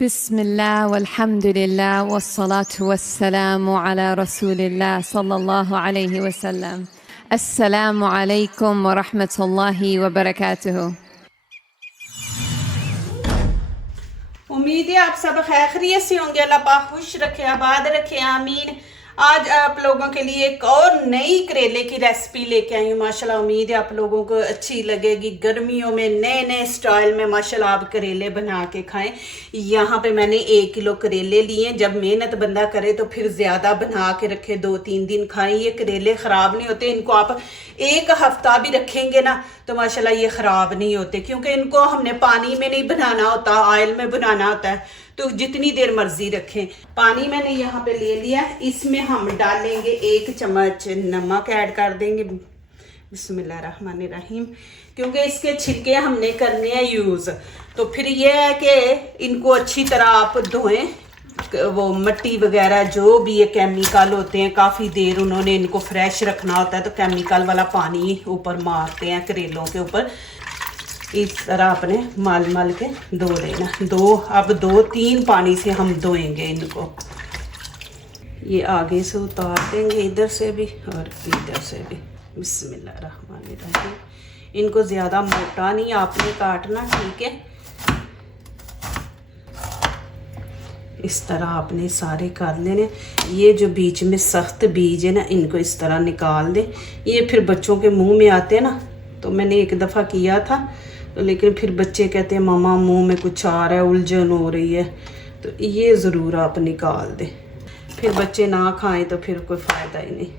बिस्मिल्लाह वल्हम्दुलिल्लाह वस्सलातु वस्सलामु अला रसूलिल्लाह सल्लल्लाहु अलैहि वसल्लम। अस्सलामु अलैकुम व रहमतुल्लाहि व बरकातुहू। उम्मीद है आप सब खैरियत से होंगे। अल्लाह पाक खुश रखे, आबाद रखे, आमीन। आज आप लोगों के लिए एक और नई करेले की रेसिपी लेके आई हूँ। माशाल्लाह उम्मीद है आप लोगों को अच्छी लगेगी। गर्मियों में नए नए स्टाइल में माशाल्लाह आप करेले बना के खाएं। यहाँ पे मैंने 1 किलो करेले लिए। जब मेहनत बंदा करे तो फिर ज़्यादा बना के रखे, 2-3 दिन खाएं। ये करेले ख़राब नहीं होते। इनको आप 1 हफ्ता भी रखेंगे ना तो माशाल्लाह ये ख़राब नहीं होते, क्योंकि इनको हमने पानी में नहीं बनाना होता, ऑयल में बनाना होता है। तो जितनी देर मर्जी रखें। पानी मैंने यहाँ पे ले लिया। इसमें हम डालेंगे 1 चम्मच नमक ऐड कर देंगे। बिस्मिल्लाहिर्रहमानिर्रहीम। क्योंकि इसके छिलके हमने करने हैं यूज़, तो फिर ये है कि इनको अच्छी तरह आप धोएं। वो मट्टी वगैरह जो भी ये केमिकल होते हैं, काफ़ी देर उन्होंने इनको फ्रेश रखना होता है, तो केमिकल वाला पानी ऊपर मारते हैं करेलों के ऊपर। इस तरह आपने मल मल के धो देना। अब 2-3 पानी से हम धोएंगे इनको। ये आगे से उतार देंगे, इधर से भी और इधर से भी। बिस्मिल्लाहिर्रहमानिर्रहीम। इनको ज़्यादा मोटा नहीं आपने काटना, ठीक है। इस तरह आपने सारे कर लेने। ये जो बीच में सख्त बीज है ना, इनको इस तरह निकाल दें। ये फिर बच्चों के मुंह में आते हैं ना, तो मैंने 1 दफ़ा किया था, तो लेकिन फिर बच्चे कहते हैं मामा मुंह में कुछ आ रहा है, उलझन हो रही है। तो ये ज़रूर आप निकाल दें, फिर बच्चे ना खाएं तो फिर कोई फ़ायदा ही नहीं।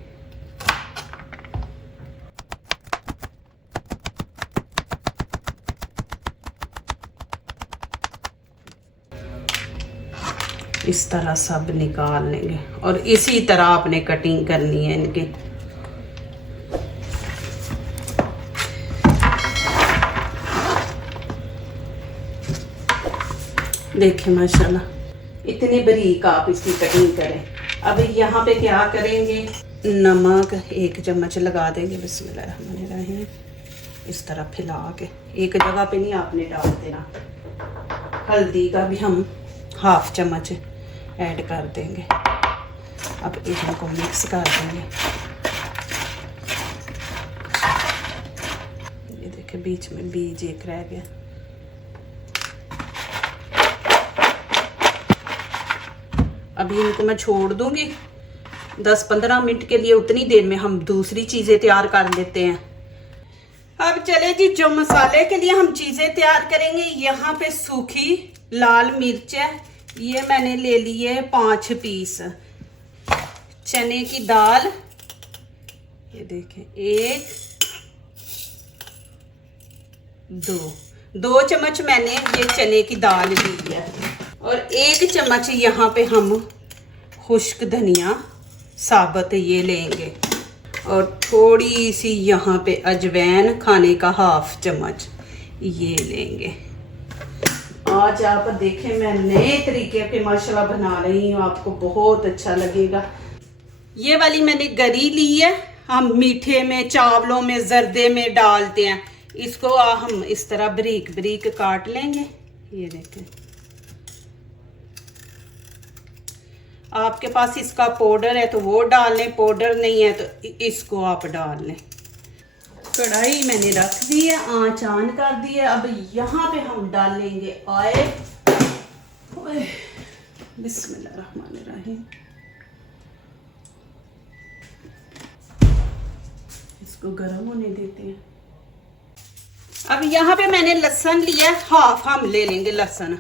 इस तरह सब निकाल लेंगे और इसी तरह आपने कटिंग करनी है इनकी। देखें माशाल्लाह इतनी बारीक आप इसकी कटिंग करें। अब यहाँ पे क्या करेंगे, नमक 1 चम्मच लगा देंगे। बिस्मिल्लाहिर्रहमानिर्रहीम। इस तरह फैला के एक जगह पे नहीं आपने डाल देना। हल्दी का भी हम 1/2 चम्मच ऐड कर देंगे। अब इनको मिक्स कर देंगे। ये देखें बीच में बीज एक रह गया। अभी इनको मैं छोड़ दूंगी 10-15 मिनट के लिए। उतनी देर में हम दूसरी चीज़ें तैयार कर लेते हैं। अब चले जी, जो मसाले के लिए हम चीज़ें तैयार करेंगे। यहाँ पे सूखी लाल मिर्च है, ये मैंने ले लिए 5 पीस। चने की दाल, ये देखें 1 2 चम्मच मैंने ये चने की दाल ली है। और 1 चम्मच यहाँ पे हम खुश्क धनिया साबुत ये लेंगे। और थोड़ी सी यहाँ पे अजवैन, खाने का 1/2 चम्मच ये लेंगे। आज आप देखें मैं नए तरीके के माशाल्लाह बना रही हूँ, आपको बहुत अच्छा लगेगा। ये वाली मैंने गरी ली है। हम मीठे में, चावलों में, जर्दे में डालते हैं। इसको हम इस तरह बारीक बारीक काट लेंगे। ये देखें, आपके पास इसका पाउडर है तो वो डाल लें, पाउडर नहीं है तो इसको आप डाल लें। कढ़ाई मैंने रख दी है, आंच ऑन कर दी है। अब यहाँ पे हम डालेंगे ऑयल। बिस्मिल्लाहिर्रहमानिर्रहीम। इसको गर्म होने देते हैं। अब यहाँ पे मैंने लहसुन लिया, 1/2 हम ले लेंगे लहसुन।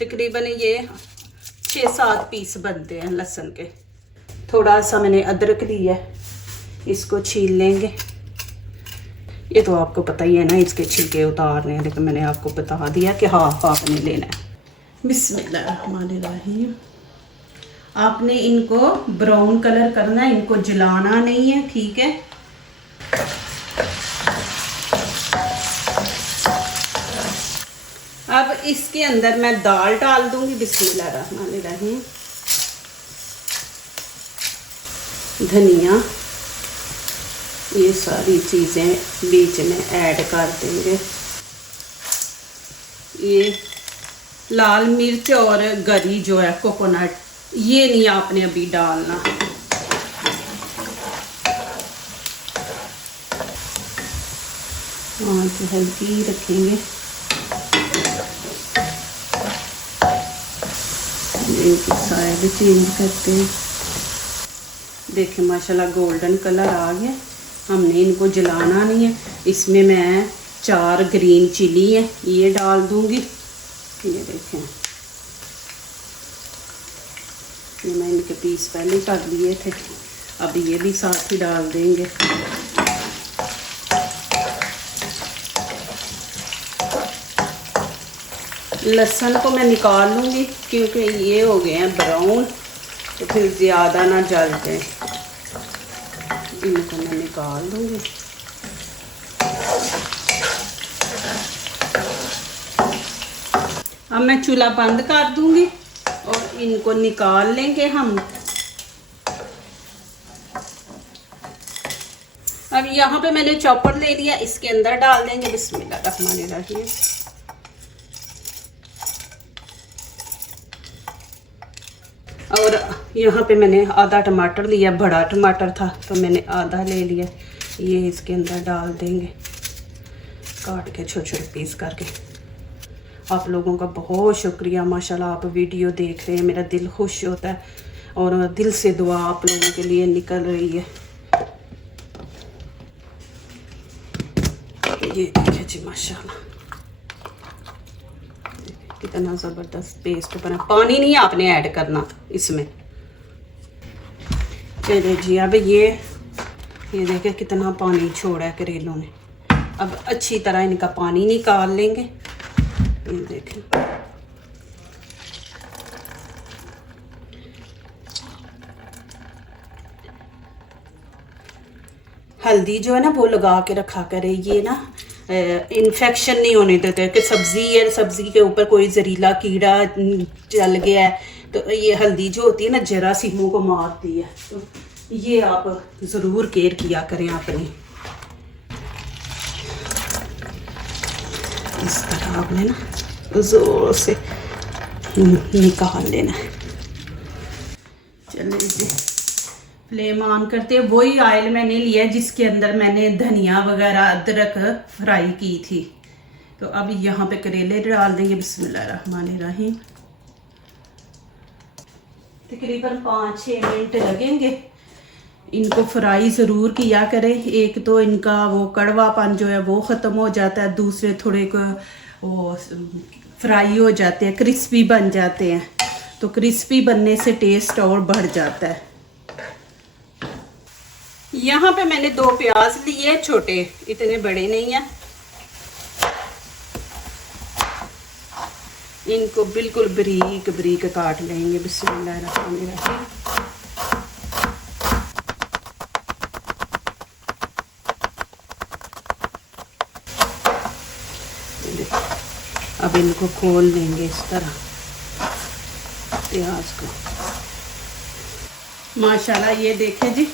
तकरीबन ये 6-7 पीस बनते हैं लहसुन के। थोड़ा सा मैंने अदरक लिया, इसको छील लेंगे। ये तो आपको पता ही है ना, इसके छिलके उतारने हैं, लेकिन मैंने आपको बता दिया कि 1/2 आपने लेना है। बिस्मिल्लाहिर्रहमानिर्रहीम। आपने इनको ब्राउन कलर करना है, इनको जलाना नहीं है, ठीक है। अब इसके अंदर मैं दाल डाल दूंगी। बिस्मिल्लाहिर्रहमानिर्रहीम। धनिया, ये सारी चीज़ें बीच में ऐड कर देंगे। ये लाल मिर्च और गरी जो है कोकोनट, ये नहीं आपने अभी डालना। आँच हल्की रखेंगे। इनकी साइड चेंज करते हैं। देखें माशाल्लाह गोल्डन कलर आ गया। हमने इनको जलाना नहीं है। इसमें मैं 4 ग्रीन चिली है, ये डाल दूंगी। ये देखें, ये मैं इनके पीस पहले कर लिए थे, अब ये भी साथ ही डाल देंगे। लहसुन को मैं निकाल लूँगी क्योंकि ये हो गए हैं ब्राउन, तो फिर ज़्यादा ना जल जाए। इनको मैं निकाल दूँगी। अब मैं चूल्हा बंद कर दूँगी और इनको निकाल लेंगे हम। अब यहाँ पे मैंने चॉपर ले लिया, इसके अंदर डाल देंगे। बिस्मिल्लाहिर्रहमानिर्रहीम। और यहाँ पे मैंने आधा टमाटर लिया, बड़ा टमाटर था तो मैंने आधा ले लिया, ये इसके अंदर डाल देंगे काट के छोटे छोटे पीस करके। आप लोगों का बहुत शुक्रिया, माशाल्लाह आप वीडियो देख रहे हैं, मेरा दिल खुश होता है और दिल से दुआ आप लोगों के लिए निकल रही है। ये देखिए जी माशाल्लाह कितना ज़बरदस्त पेस्ट बना। पानी नहीं आपने ऐड करना इसमें। चलिए जी, अब ये देखिए कितना पानी छोड़ा है करेलों ने। अब अच्छी तरह इनका पानी निकाल लेंगे। ये देखें, हल्दी जो है ना वो लगा के रखा करे। ये ना इन्फेक्शन नहीं होने देते कि सब्ज़ी है, सब्ज़ी के ऊपर कोई जहरीला कीड़ा चल गया है तो ये हल्दी जो होती है ना जरासीमों को मारती है। तो ये आप ज़रूर केयर किया करें अपनी। इस तरह आपने ना ज़ोर से निकाल लेना है। चलिए जी, फ्लेम ऑन करते हैं। वही ऑयल मैंने लिया जिसके अंदर मैंने धनिया वगैरह अदरक फ्राई की थी। तो अब यहाँ पे करेले डाल देंगे। बिस्मिल्लाहिर्रहमानिर्रहीम। तकरीबन 5-6 मिनट लगेंगे। इनको फ्राई ज़रूर किया करें। एक तो इनका वो कड़वापन जो है वो ख़त्म हो जाता है, दूसरे थोड़े को वो फ्राई हो जाते हैं, क्रिस्पी बन जाते हैं। तो क्रिस्पी बनने से टेस्ट और बढ़ जाता है। यहाँ पे मैंने 2 प्याज लिए, छोटे, इतने बड़े नहीं हैं। इनको बिल्कुल बारीक बारीक काट लेंगे। बिस्मिल्लाहिर्रहमानिर्रहीम। अब इनको खोल लेंगे इस तरह प्याज को। माशाल्लाह ये देखें जी,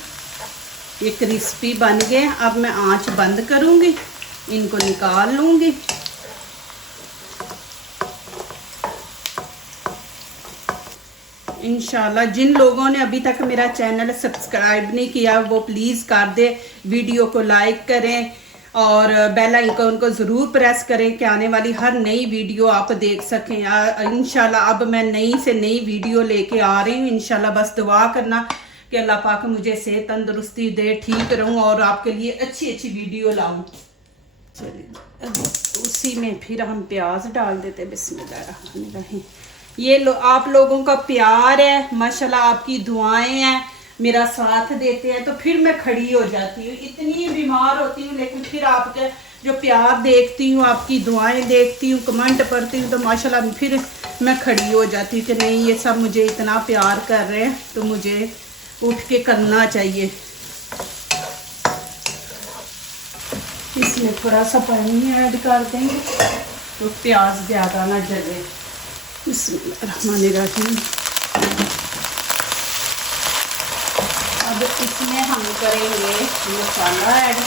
ये क्रिस्पी बन गए। अब मैं आंच बंद करूंगी, इनको निकाल लूंगी। इंशाल्लाह जिन लोगों ने अभी तक मेरा चैनल सब्सक्राइब नहीं किया वो प्लीज़ कर दे, वीडियो को लाइक करें और बेल आइकन को ज़रूर प्रेस करें कि आने वाली हर नई वीडियो आप देख सकें। इंशाल्लाह अब मैं नई से नई वीडियो लेके आ रही हूँ। इंशाल्लाह बस दुआ करना कि अल्लाह पाक मुझे सेहत तंदुरुस्ती दे, ठीक रहूँ और आपके लिए अच्छी अच्छी वीडियो लाऊँ। चलिए उसी में फिर हम प्याज डाल देते। बिस्मिल्लाहिर्रहमानिर्रहीम। ये आप लोगों का प्यार है, माशाल्लाह आपकी दुआएं हैं, मेरा साथ देते हैं तो फिर मैं खड़ी हो जाती हूँ। इतनी बीमार होती हूँ लेकिन फिर आपके जो प्यार देखती हूँ, आपकी दुआएं देखती हूँ, कमेंट पढ़ती हूँ तो माशाल्लाह फिर मैं खड़ी हो जाती हूँ कि नहीं ये सब मुझे इतना प्यार कर रहे हैं तो मुझे उठ के करना चाहिए। इसमें थोड़ा सा पानी ऐड कर देंगे तो प्याज ज़्यादा ना जले। बिस्मिल्लाहिर्रहमानिर्रहीम। अब इसमें हम करेंगे मसाला ऐड।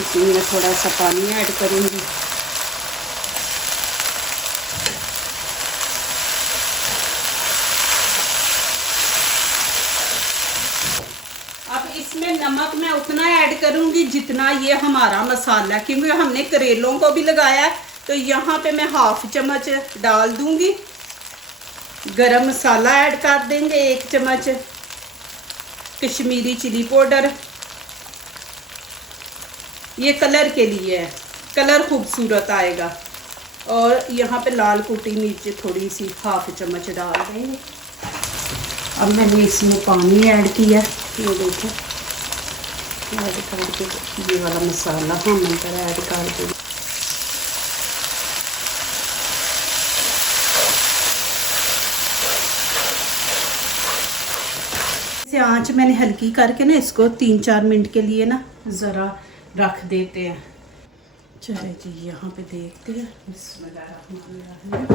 इसमें मैं थोड़ा सा पानी ऐड करूँगी। अब इसमें नमक मैं उतना ऐड करूँगी जितना ये हमारा मसाला, क्योंकि हमने करेलों को भी लगाया है। तो यहाँ पे मैं 1/2 चम्मच डाल दूँगी। गरम मसाला ऐड कर देंगे 1 चम्मच, कश्मीरी चिली पाउडर, ये कलर के लिए है, कलर खूबसूरत आएगा। और यहाँ पे लाल कुटी मिर्च थोड़ी सी 1/2 चम्मच डाल देंगे। अब मैंने इसमें पानी ऐड किया, ये देखें ऐड करके ये वाला मसाला हम अंदर ऐड कर देंगे। इसे आंच मैंने हल्की करके ना इसको 3-4 मिनट के लिए ना ज़रा रख देते हैं। चले जी यहाँ पे देखते हैं। बिस्मिल्लाहिर्रहमानिर्रहीम।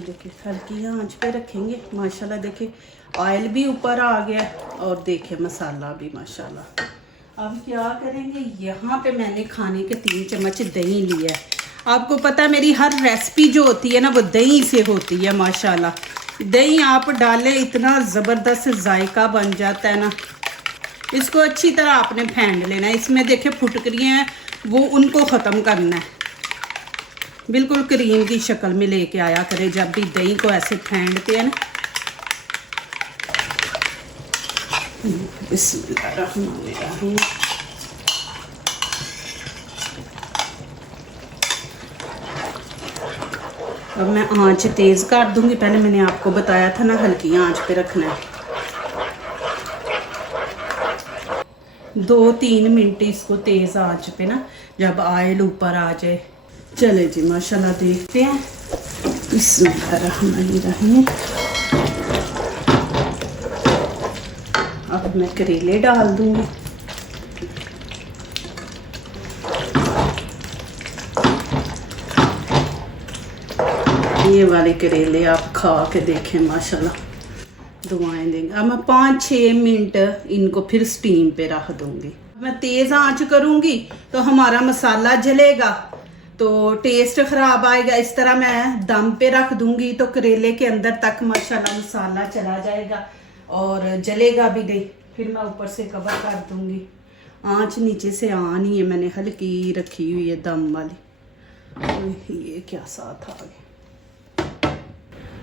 देखिए हल्की आंच पे रखेंगे। माशाल्लाह देखिए ऑयल भी ऊपर आ गया और देखिए मसाला भी माशाल्लाह। अब क्या करेंगे, यहाँ पे मैंने खाने के 3 चम्मच दही लिया है। आपको पता है मेरी हर रेसिपी जो होती है ना वो दही से होती है माशाल्लाह। दही आप डालें इतना ज़बरदस्त जायका बन जाता है ना। इसको अच्छी तरह आपने फेंट लेना है। इसमें देखिए फुटकरियाँ हैं वो उनको ख़त्म करना है। बिल्कुल क्रीम की शक्ल में लेके आया करें जब भी दही को ऐसे फेंटते हैं ना। बिस्मिल्लाहिर्रहमानिर्रहीम। अब मैं आंच तेज़ कर दूंगी। पहले मैंने आपको बताया था ना हल्की आंच पे रखना है। 2-3 मिनट इसको तेज़ आंच पे ना जब ऑयल ऊपर आ जाए। चले जी माशाल्लाह देखते हैं। बिस्मिल्लाहिर्रहमानिर्रहीम। अब मैं करेले डाल दूंगी। ये वाले करेले आप खा के देखें माशाल्लाह, दुआएं देंगे। अब मैं 5-6 मिनट इनको फिर स्टीम पे रख दूंगी। मैं तेज़ आंच करूंगी तो हमारा मसाला जलेगा तो टेस्ट ख़राब आएगा। इस तरह मैं दम पे रख दूंगी तो करेले के अंदर तक माशाल्लाह मसाला चला जाएगा और जलेगा भी नहीं। फिर मैं ऊपर से कवर कर दूंगी। आंच नीचे से ऑन ही है, मैंने हल्की रखी हुई है दम वाली। ये क्या साथ आ गया।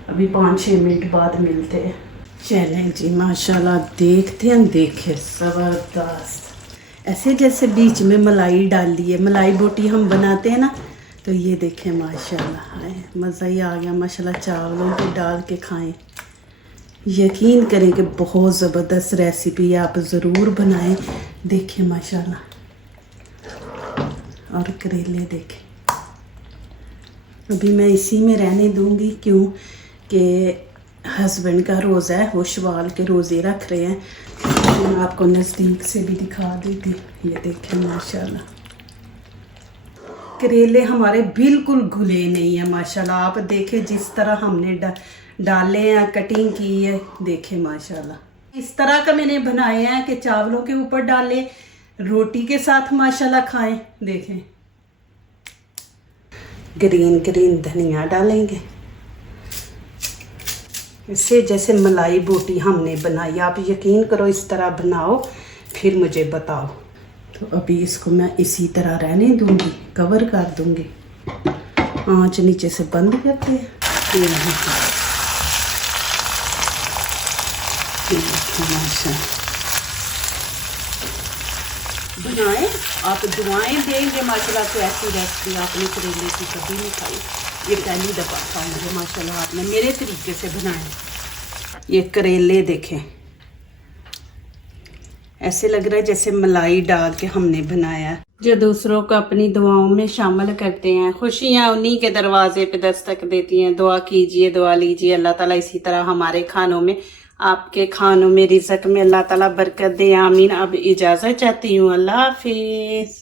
अभी 5-6 मिनट बाद मिलते हैं। चलें जी माशाल्लाह देखते हैं। देखे ज़बरदस्त ऐसे जैसे बीच में मलाई डाली है। मलाई बोटी हम बनाते हैं ना, तो ये देखें माशाल्लाह मज़ा ही आ गया माशाल्लाह। चावलों पे डाल के खाएं, यकीन करें कि बहुत ज़बरदस्त रेसिपी है। आप ज़रूर बनाएं। देखें माशाल्लाह। और करेले देखें। अभी मैं इसी में रहने दूंगी, क्यों कि हस्बैंड का रोज़ा है, वो शवाल के रोज़े रख रहे हैं। मैं आपको नज़दीक से भी दिखा देती। ये देखें माशाल्लाह करेले हमारे बिल्कुल घुले नहीं है माशाल्लाह। आप देखें जिस तरह हमने डाले हैं, कटिंग की है, देखें माशाल्लाह। इस तरह का मैंने बनाए हैं कि चावलों के ऊपर डालें, रोटी के साथ माशाल्लाह खाएं। देखें ग्रीन ग्रीन धनिया डालेंगे। इससे जैसे मलाई बोटी हमने बनाई। आप यकीन करो इस तरह बनाओ फिर मुझे बताओ। तो अभी इसको मैं इसी तरह रहने दूंगी, कवर कर दूंगी। आंच नीचे से बंद करते हैं। बनाए आप दुआएं देंगे माशाल्लाह। तो ऐसी रेसिपी आपने करेले की कभी नहीं खाई, ये पहली दफ़ा खाऊंगे माशाल्लाह। आपने मेरे तरीके से बनाए। ये करेले देखें ऐसे लग रहा है जैसे मलाई डाल के हमने बनाया। जो दूसरों को अपनी दुआओं में शामिल करते हैं, खुशियाँ उन्हीं के दरवाजे पे दस्तक देती हैं। दुआ कीजिए, दुआ लीजिए, अल्लाह ताला इसी तरह हमारे खानों में, आपके खानों में, रिज़्क़ में अल्लाह ताला बरकत दे। आमीन। अब इजाज़त चाहती हूँ। अल्लाह हाफिज़।